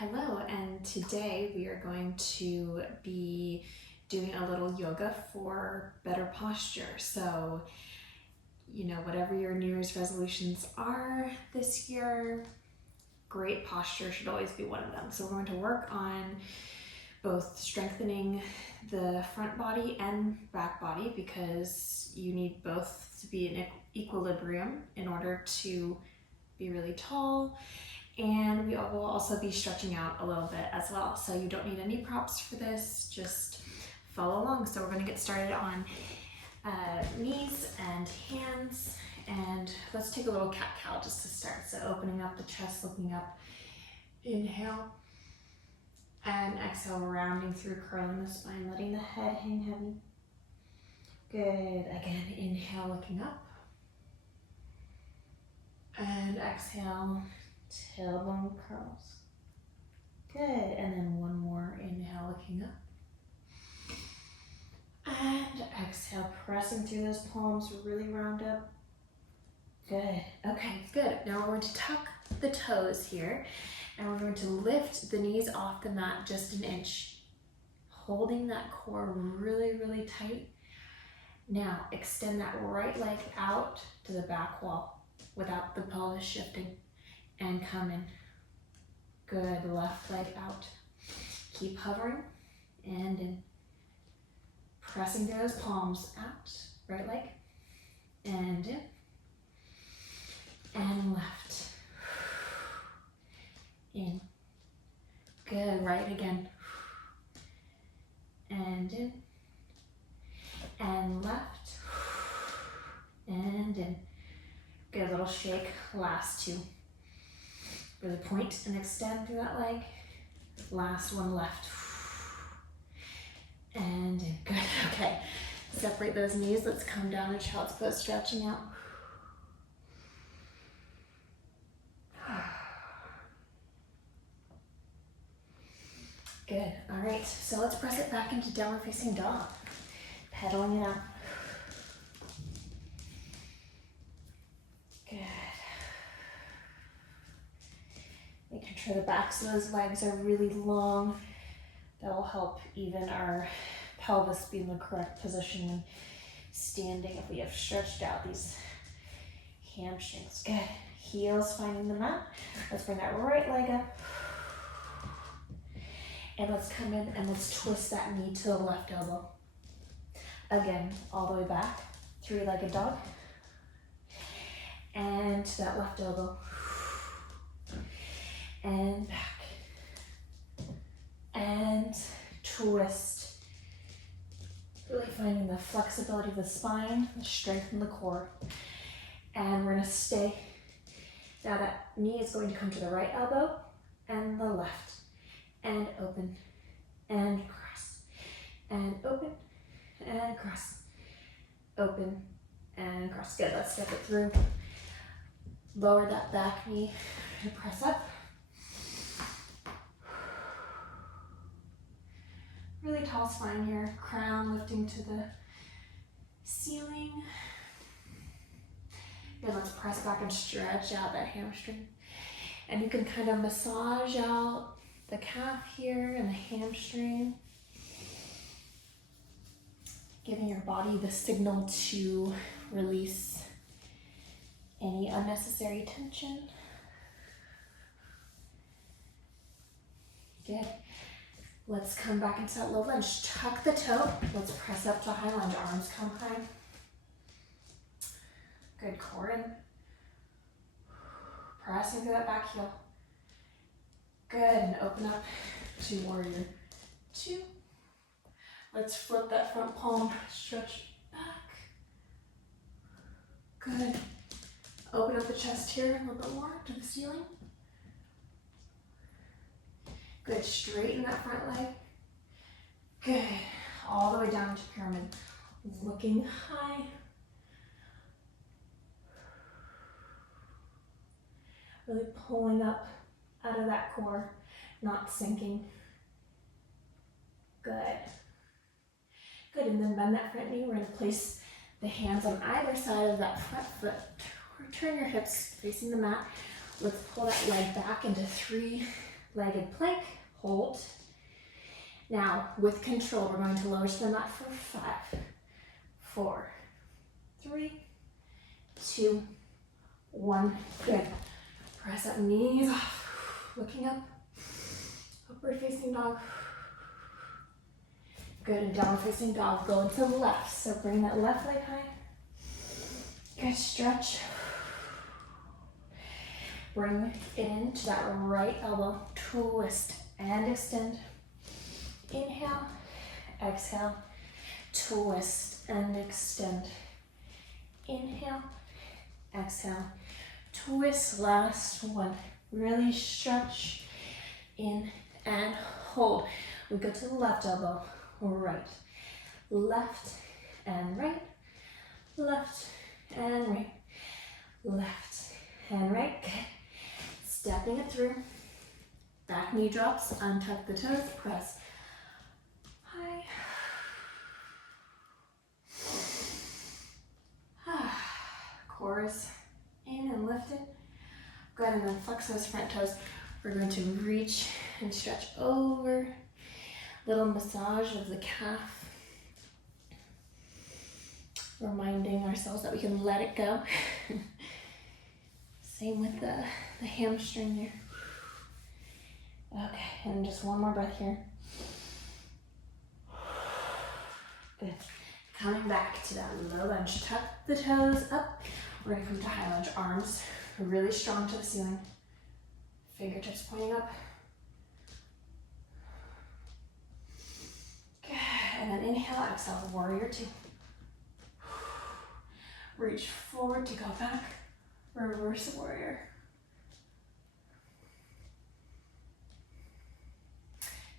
Hello, and today we are going to be doing a little yoga for better posture. So, whatever your New Year's resolutions are this year, great posture should always be one of them. So we're going to work on both strengthening the front body and back body because you need both to be in equilibrium in order to be really tall. And we will also be stretching out a little bit as well. So you don't need any props for this, just follow along. So we're going to get started on knees and hands. And let's take a little cat-cow just to start. So opening up the chest, looking up, inhale. And exhale, rounding through, curling the spine, letting the head hang heavy. Good. Again, inhale, looking up. And exhale, tailbone curls. Good. And then one more. Inhale, looking up. And exhale, pressing through those palms, really round up. Good. Okay, good. Now we're going to tuck the toes here. And we're going to lift the knees off the mat just an inch, holding that core really, really tight. Now extend that right leg out to the back wall without the pelvis shifting and come in. Good, left leg out. Keep hovering and in. Pressing through those palms out, right leg and in and left. In. Good, right again. And in. And left. And in. Good, little shake, last two. Really point and extend through that leg. Last one left. And in, good, okay. Separate those knees, let's come down to child's pose, stretching out. Good, all right, so let's press it back into downward facing dog. Pedaling it out. Good. Making sure the backs of those legs are really long. That will help even our pelvis be in the correct position when standing if we have stretched out these hamstrings. Good, heels finding the mat. Let's bring that right leg up. And let's come in and let's twist that knee to the left elbow. Again, all the way back, three-legged dog. And to that left elbow. And back. And twist. Really finding the flexibility of the spine, the strength in the core. And we're gonna stay. Now that knee is going to come to the right elbow and the left. And open, and cross, and open, and cross, open, and cross. Good, let's step it through. Lower that back knee and press up. Really tall spine here, crown lifting to the ceiling. Good, let's press back and stretch out that hamstring. And you can kind of massage out the calf here and the hamstring, giving your body the signal to release any unnecessary tension. Good. Let's come back into that low lunge. Tuck the toe. Let's press up to high lunge. Arms come high. Good, core in. Pressing through that back heel. Good, and open up to warrior two. Let's flip that front palm, stretch back. Good. Open up the chest here a little bit more to the ceiling. Good, straighten that front leg. Good, all the way down to pyramid. Looking high. Really pulling up out of that core, not sinking. Good. Good, and then bend that front knee. We're gonna place the hands on either side of that front foot. Turn your hips facing the mat. Let's pull that leg back into three legged plank, hold. Now, with control, we're going to lower to the mat for 5, 4, 3, 2, 1. Good. Press up, knees off. Looking up. Upward facing dog. Good, and downward facing dog. Go to the left. So bring that left leg high. Good, stretch. Bring it into that right elbow. Twist and extend. Inhale, exhale, twist and extend. Inhale, exhale, twist. Last one. Really stretch in and hold. We go to the left elbow, right, left and right, left and right, left and right. Good. Stepping it through. Back knee drops, untuck the toes, press high. Core is in and lifted. Go ahead and then flex those front toes. We're going to reach and stretch over. Little massage of the calf. Reminding ourselves that we can let it go. Same with the hamstring there. Okay, and just one more breath here. Good. Coming back to that low lunge. Tuck the toes up. We're gonna come to high lunge. Arms really strong to the ceiling. Fingertips pointing up. Good. And then inhale, exhale, warrior 2. Reach forward to go back. Reverse warrior.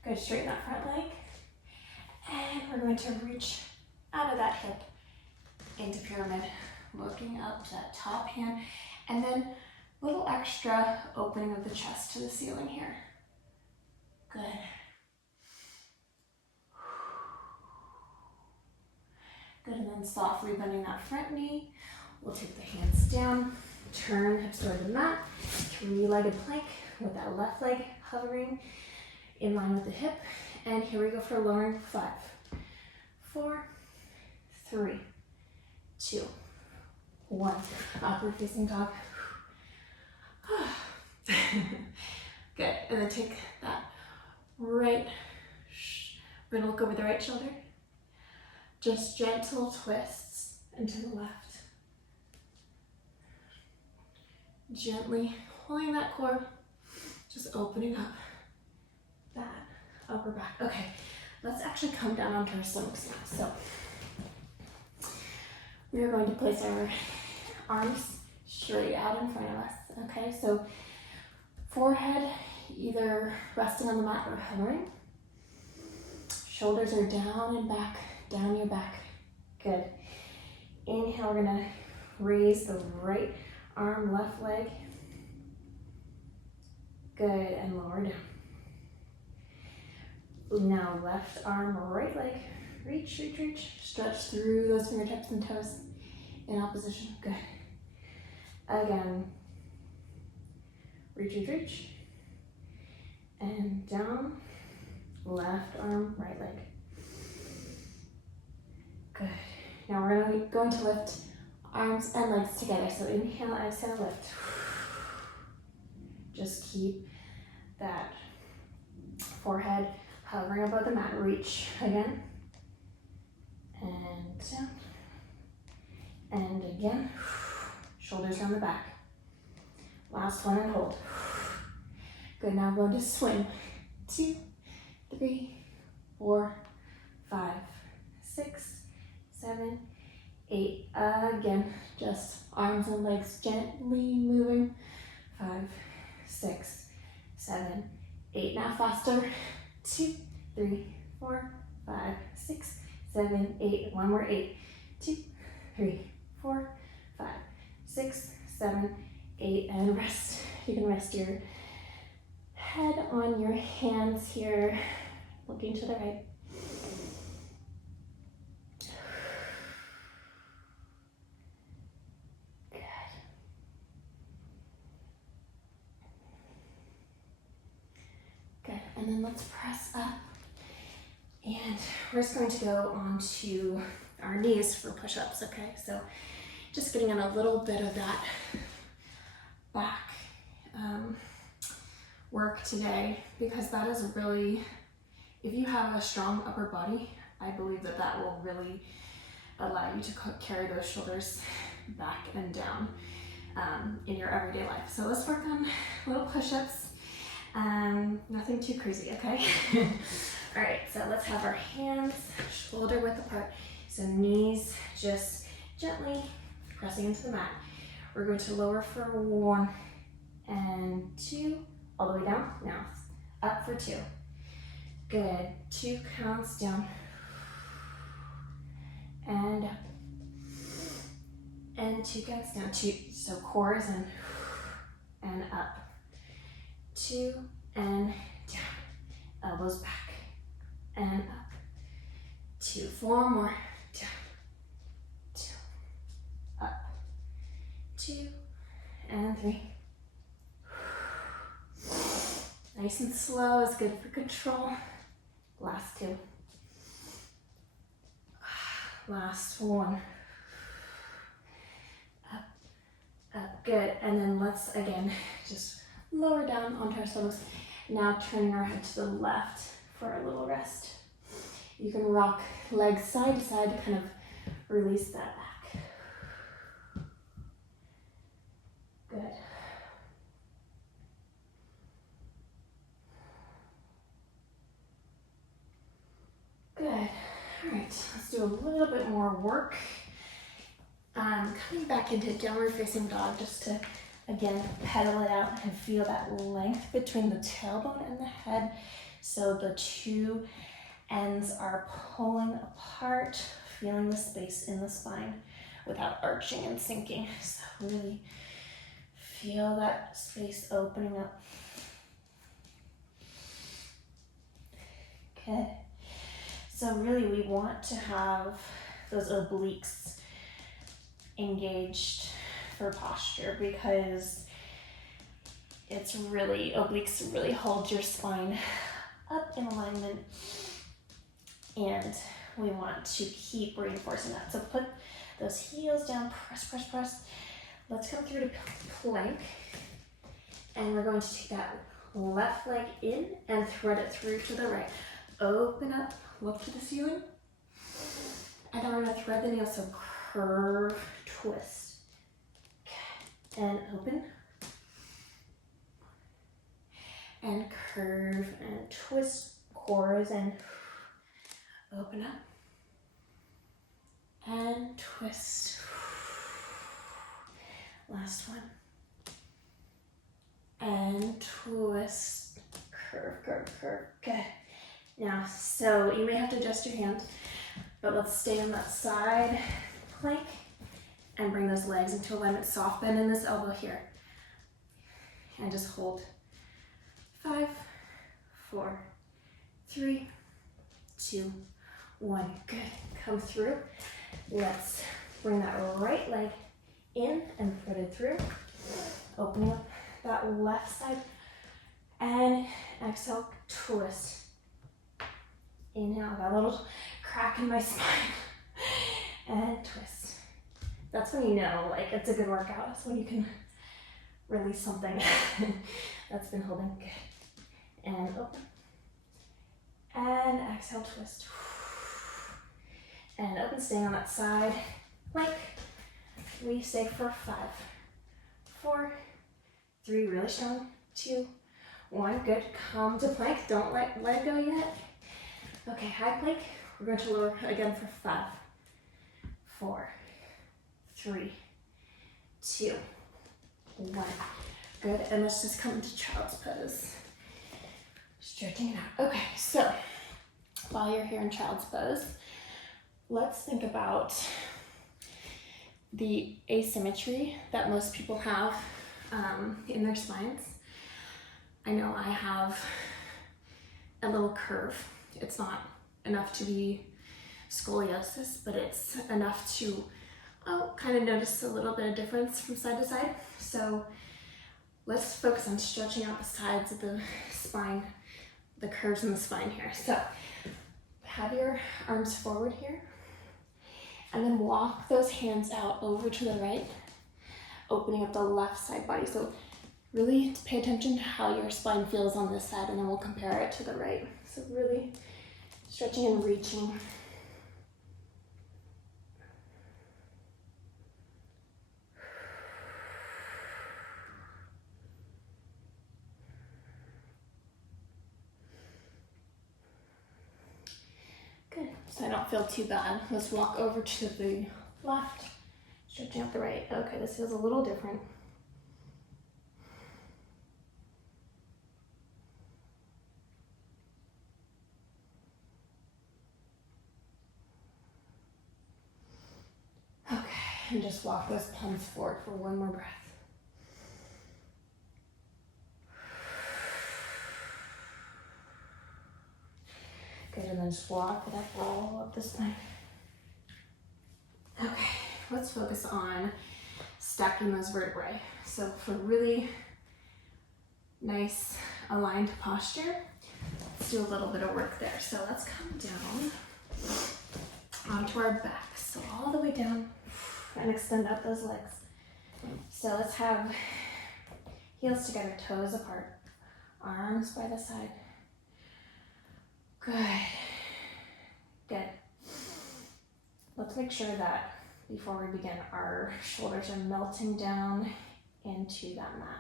Good, straighten that front leg. And we're going to reach out of that hip into pyramid, looking up to that top hand. And then a little extra opening of the chest to the ceiling here. Good. Good, and then softly bending that front knee. We'll take the hands down, turn the hips toward the mat, 3-legged plank with that left leg hovering in line with the hip. And here we go for lowering. 5, 4, 3, 2, 1. Upward facing dog. Good, and then take that right, we're gonna look over the right shoulder. Just gentle twists and to the left. Gently holding that core, just opening up that upper back. Okay, let's actually come down onto our stomachs now. So we are going to place our arms straight out in front of us. Okay, so forehead either resting on the mat or hovering. Shoulders are down and back, down your back. Good. Inhale, we're gonna raise the right arm, left leg. Good, and lower down. Now left arm, right leg. Reach, reach, reach. Stretch through those fingertips and toes in opposition. Good. Again. Reach, reach, reach. And down. Left arm, right leg. Good. Now we're going to lift arms and legs together. So inhale, exhale, lift. Just keep that forehead hovering above the mat. Reach again. And down. And again. Shoulders around the back. Last one and hold. Good, now going to swing. 2, 3, 4, 5, 6, 7, 8. Again, just arms and legs gently moving. 5, 6, 7, 8. Now faster. 2, 3, 4, 5, 6, 7, 8. One more. 8. 2, 3, 4, 5, 6, 7, 8. And rest. You can rest your head on your hands here, looking to the right. Good. And then let's press up. And we're just going to go onto our knees for push-ups, okay? So just getting in a little bit of that back work today, because that is really, if you have a strong upper body, I believe that that will really allow you to carry those shoulders back and down in your everyday life. So let's work on little push-ups. Nothing too crazy, okay? All right, so let's have our hands shoulder width apart. So knees just gently pressing into the mat. We're going to lower for 1 and 2, all the way down. Now up for 2. Good. 2 counts down. And up. And 2 counts down. 2. So core is in and up. 2 and down. Elbows back and up. 2. 4 more. Down. 2. Up. 2 and 3. Nice and slow is good for control. Last 2. Last 1. Up, up, good. And then let's again just lower down onto our stomachs. Now turning our head to the left for a little rest. You can rock legs side to side to kind of release that back. Good. Good. All right, let's do a little bit more work. Coming back into downward facing dog just to, again, pedal it out and feel that length between the tailbone and the head. So the 2 ends are pulling apart, feeling the space in the spine without arching and sinking. So really feel that space opening up. Good. So really we want to have those obliques engaged for posture, because it's really, obliques really hold your spine up in alignment, and we want to keep reinforcing that. So put those heels down, press, press, press. Let's come through to plank, and we're going to take that left leg in and thread it through to the right. Open up, look to the ceiling, and then we're going to thread the needle, so curve, twist, and open, and curve, and twist, cores, and open up, and twist. Last one, and twist, curve, curve, curve. Good. Now, so you may have to adjust your hand, but let's stay on that side plank and bring those legs into alignment. Soft bend in this elbow here. And just hold. 5, 4, 3, 2, 1. Good. Come through. Let's bring that right leg in and thread it through. Opening up that left side. And exhale, twist. Inhale, got a little crack in my spine. And twist. That's when you know, like, it's a good workout. That's when you can release something that's been holding. Good. And open. And exhale, twist. And open, staying on that side. Plank. We stay for 5, 4, 3, really strong. 2, 1, good. Come to plank. Don't let go yet. Okay, high plank. We're going to lower again for 5, 4, 3, 2, 1. Good, and let's just come into child's pose. Stretching it out. Okay, so while you're here in child's pose, let's think about the asymmetry that most people have in their spines. I know I have a little curve. It's not enough to be scoliosis, but it's enough to kind of notice a little bit of difference from side to side. So let's focus on stretching out the sides of the spine the curves in the spine here. So have your arms forward here, and then walk those hands out over to the right, opening up the left side body. So really pay attention to how your spine feels on this side, and then we'll compare it to the right. So really stretching and reaching. Good. So I don't feel too bad. Let's walk over to the left, stretching out the right. Okay, this feels a little different. Okay, and just walk those palms forward for one more breath. Good, and then just walk it up, roll up the spine. Okay, let's focus on stacking those vertebrae. So for really nice aligned posture, let's do a little bit of work there. So let's come down onto our back. So all the way down and extend out those legs. So let's have heels together, toes apart, arms by the side. Good. Good. Let's make sure that before we begin, our shoulders are melting down into that mat.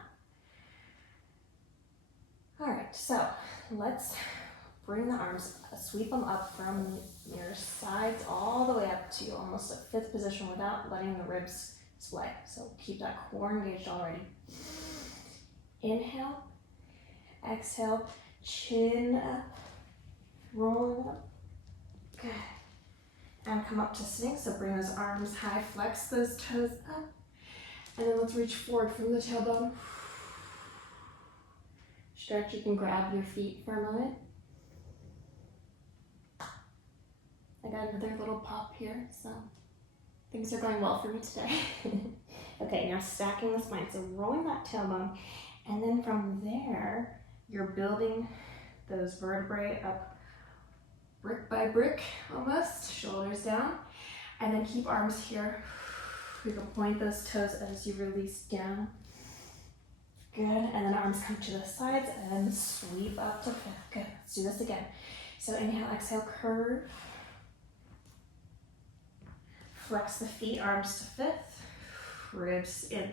All right, so let's bring the arms, sweep them up from your sides all the way up to almost a fifth position without letting the ribs splay. So keep that core engaged already. Inhale, exhale, chin up, rolling up. Good. And come up to sitting, so bring those arms high, flex those toes up. And then let's reach forward from the tailbone. Stretch, you can grab your feet for a moment. I got another little pop here, so things are going well for me today. Okay, now stacking the spine, so rolling that tailbone, and then from there, you're building those vertebrae up brick by brick, almost, shoulders down, and then keep arms here. You can point those toes as you release down. Good, and then arms come to the sides and sweep up to fifth. Good, let's do this again. So inhale, exhale, curve. Flex the feet, arms to fifth, ribs in.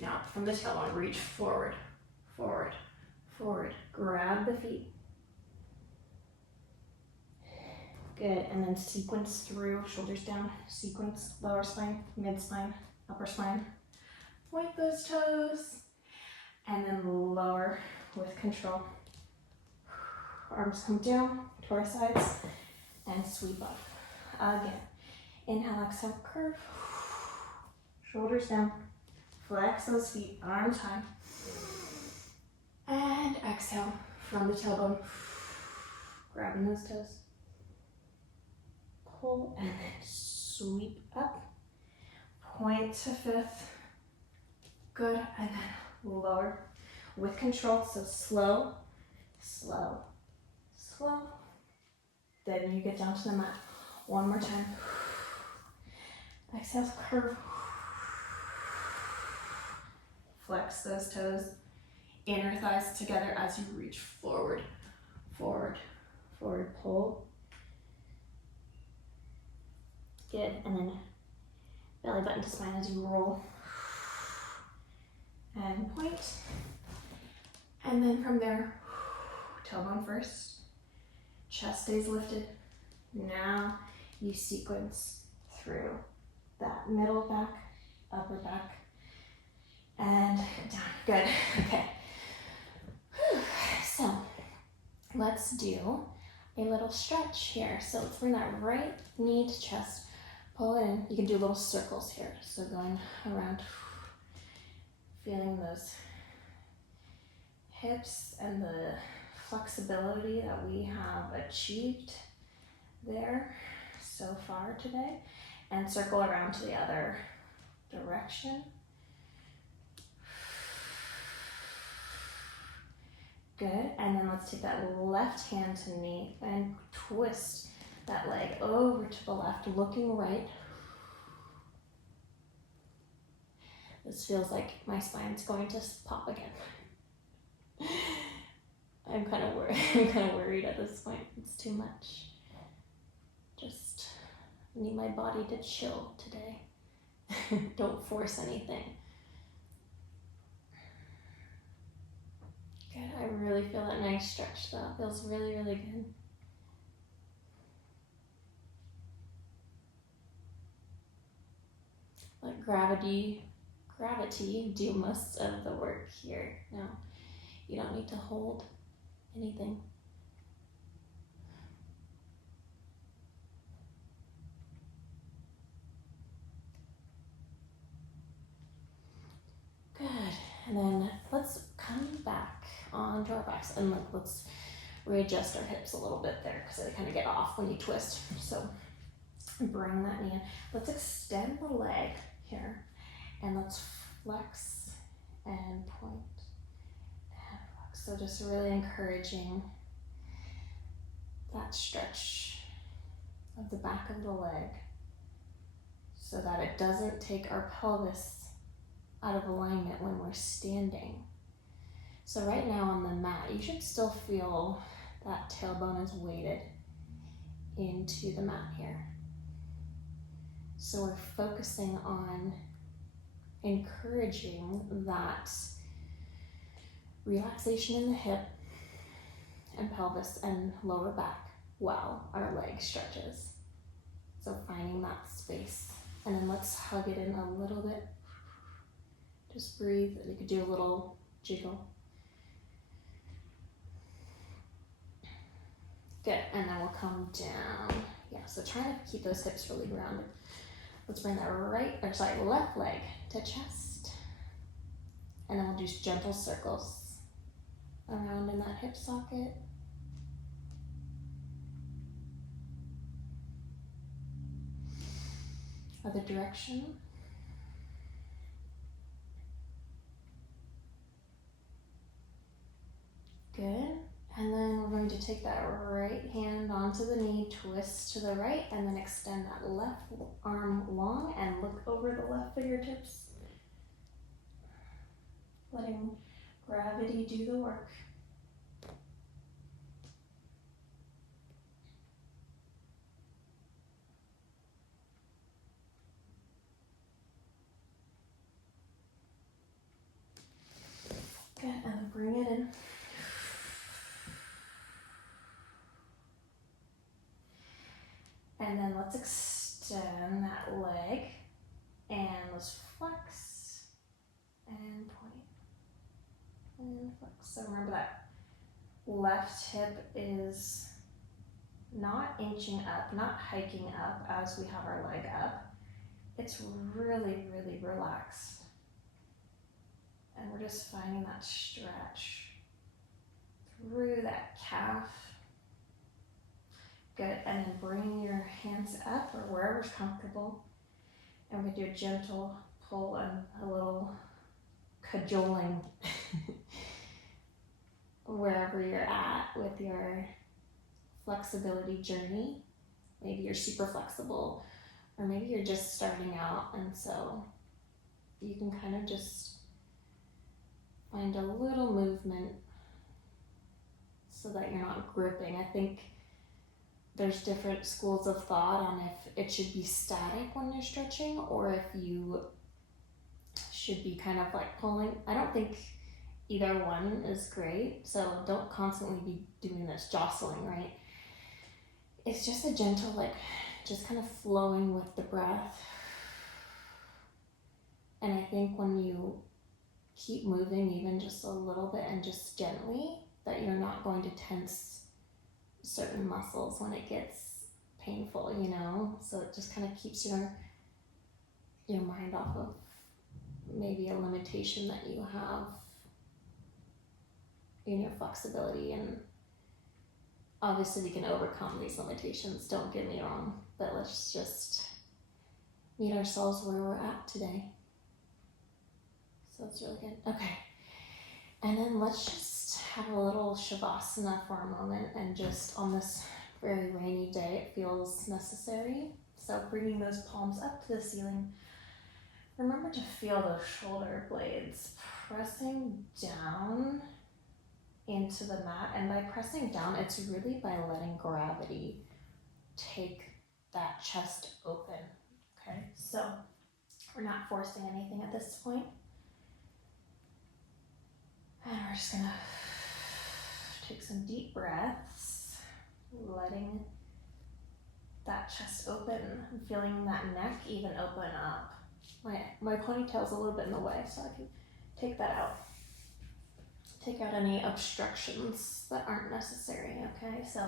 Now from the tailbone, reach forward, forward, forward. Grab the feet. Good, and then sequence through, shoulders down, sequence, lower spine, mid spine, upper spine. Point those toes, and then lower with control. Arms come down to our sides, and sweep up. Again, inhale, exhale, curve. Shoulders down, flex those feet, arms high. And exhale from the tailbone, grabbing those toes. Pull and then sweep up, point to fifth. Good, and then lower with control. So slow, slow, slow. Then you get down to the mat. One more time. Exhale, curve. Flex those toes, inner thighs together as you reach forward, forward, forward, pull. Good, and then belly button to spine as you roll. And point. And then from there, tailbone first. Chest stays lifted. Now you sequence through that middle back, upper back, and down. Good, okay. So let's do a little stretch here. So let's bring that right knee to chest. Pull it in. You can do little circles here. So going around, feeling those hips and the flexibility that we have achieved there so far today. And circle around to the other direction. Good, and then let's take that left hand to knee and twist that leg over to the left, looking right. This feels like my spine's going to pop again. I'm kind of worried at this point. It's too much. Just need my body to chill today. Don't force anything. Good, I really feel that nice stretch though. It feels really, really good. Let gravity do most of the work here. No, you don't need to hold anything. Good, and then let's come back onto our backs and let's readjust our hips a little bit there because they kind of get off when you twist. So bring that knee in. Let's extend the leg here and let's flex and point and flex. So just really encouraging that stretch of the back of the leg so that it doesn't take our pelvis out of alignment when we're standing. So right now on the mat, you should still feel that tailbone is weighted into the mat here. So we're focusing on encouraging that relaxation in the hip and pelvis and lower back while our leg stretches. So finding that space. And then let's hug it in a little bit. Just breathe. You could do a little jiggle. Good, and then we'll come down. Yeah, so try to keep those hips really grounded. Let's bring that left leg to chest. And then we'll do gentle circles around in that hip socket. Other direction. Good. And then we're going to take that right hand onto the knee, twist to the right, and then extend that left arm long and look over the left fingertips. Letting gravity do the work. Good, and bring it in. And then let's extend that leg and let's flex and point and flex. So remember that left hip is not inching up, not hiking up as we have our leg up. It's really, really relaxed. And we're just finding that stretch through that calf. Good, and then bring your hands up or wherever's comfortable. And we do a gentle pull and a little cajoling wherever you're at with your flexibility journey. Maybe you're super flexible, or maybe you're just starting out, and so you can kind of just find a little movement so that you're not gripping. I think there's different schools of thought on if it should be static when you're stretching or if you should be kind of like pulling. I don't think either one is great, so don't constantly be doing this jostling, right? It's just a gentle, like, just kind of flowing with the breath. And I think when you keep moving even just a little bit and just gently, that you're not going to tense certain muscles when it gets painful, you know? So it just kind of keeps your mind off of maybe a limitation that you have in your flexibility. And obviously we can overcome these limitations, don't get me wrong, but let's just meet ourselves where we're at today. So it's really good. Okay. And then let's just have a little shavasana for a moment, and just on this very rainy day, it feels necessary. So bringing those palms up to the ceiling. Remember to feel those shoulder blades pressing down into the mat. And by pressing down, it's really by letting gravity take that chest open. Okay, so we're not forcing anything at this point. And we're just gonna take some deep breaths, letting that chest open, and feeling that neck even open up. My ponytail's a little bit in the way, so I can take that out. Take out any obstructions that aren't necessary, okay? So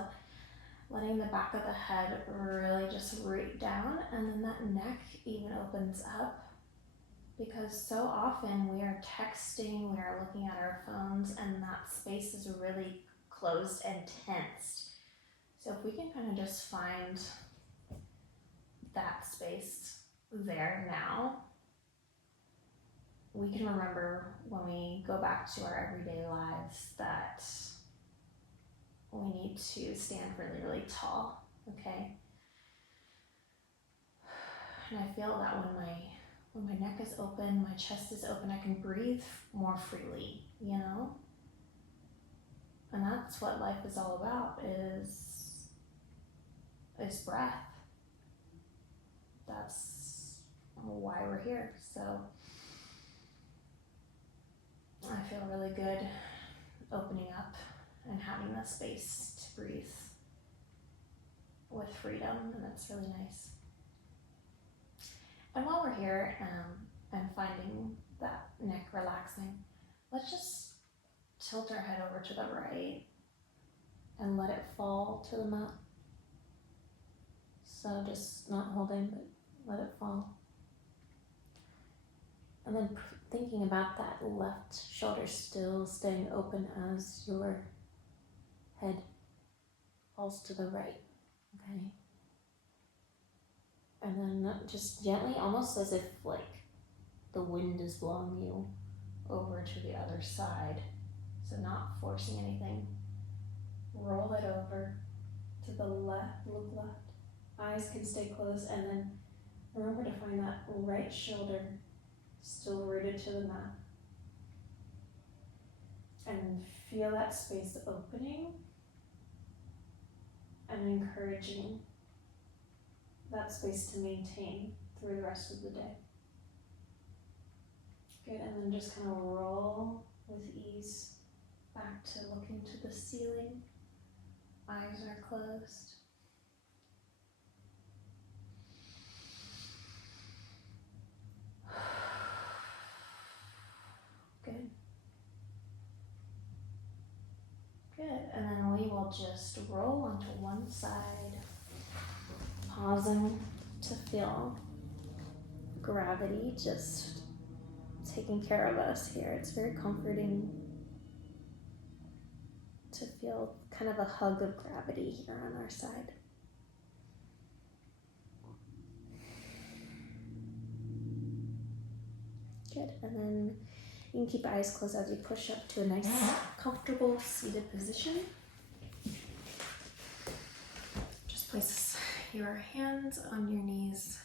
letting the back of the head really just root down, and then that neck even opens up, because so often we are texting, we are looking at our phones, and that space is really closed and tensed. So if we can kind of just find that space there now, we can remember when we go back to our everyday lives that we need to stand really, really tall, okay? And I feel that when my neck is open, my chest is open, I can breathe more freely, you know? And that's what life is all about, is breath. That's why we're here. So I feel really good opening up and having the space to breathe with freedom, and that's really nice. And while we're here and finding that neck relaxing, let's just tilt our head over to the right and let it fall to the mat. So just not holding, but let it fall. And then thinking about that left shoulder still staying open as your head falls to the right, okay? And then just gently, almost as if like the wind is blowing you over to the other side. So not forcing anything. Roll it over to the left, look left. Eyes can stay closed, and then remember to find that right shoulder still rooted to the mat. And feel that space opening and encouraging that space to maintain through the rest of the day. Good, and then just kind of roll with ease back to looking to the ceiling. Eyes are closed. Good. Good, and then we will just roll onto one side, pausing to feel gravity just taking care of us here. It's very comforting to feel kind of a hug of gravity here on our side. Good, and then you can keep eyes closed as you push up to a nice, comfortable seated position. Just place your hands on your knees.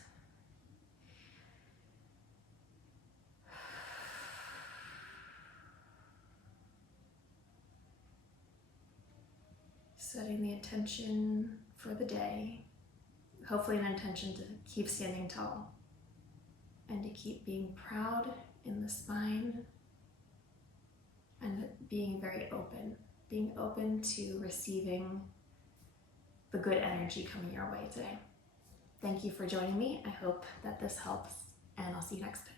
Setting the intention for the day, hopefully an intention to keep standing tall and to keep being proud in the spine, and being very open to receiving the good energy coming your way today. Thank you for joining me. I hope that this helps, and I'll see you next time.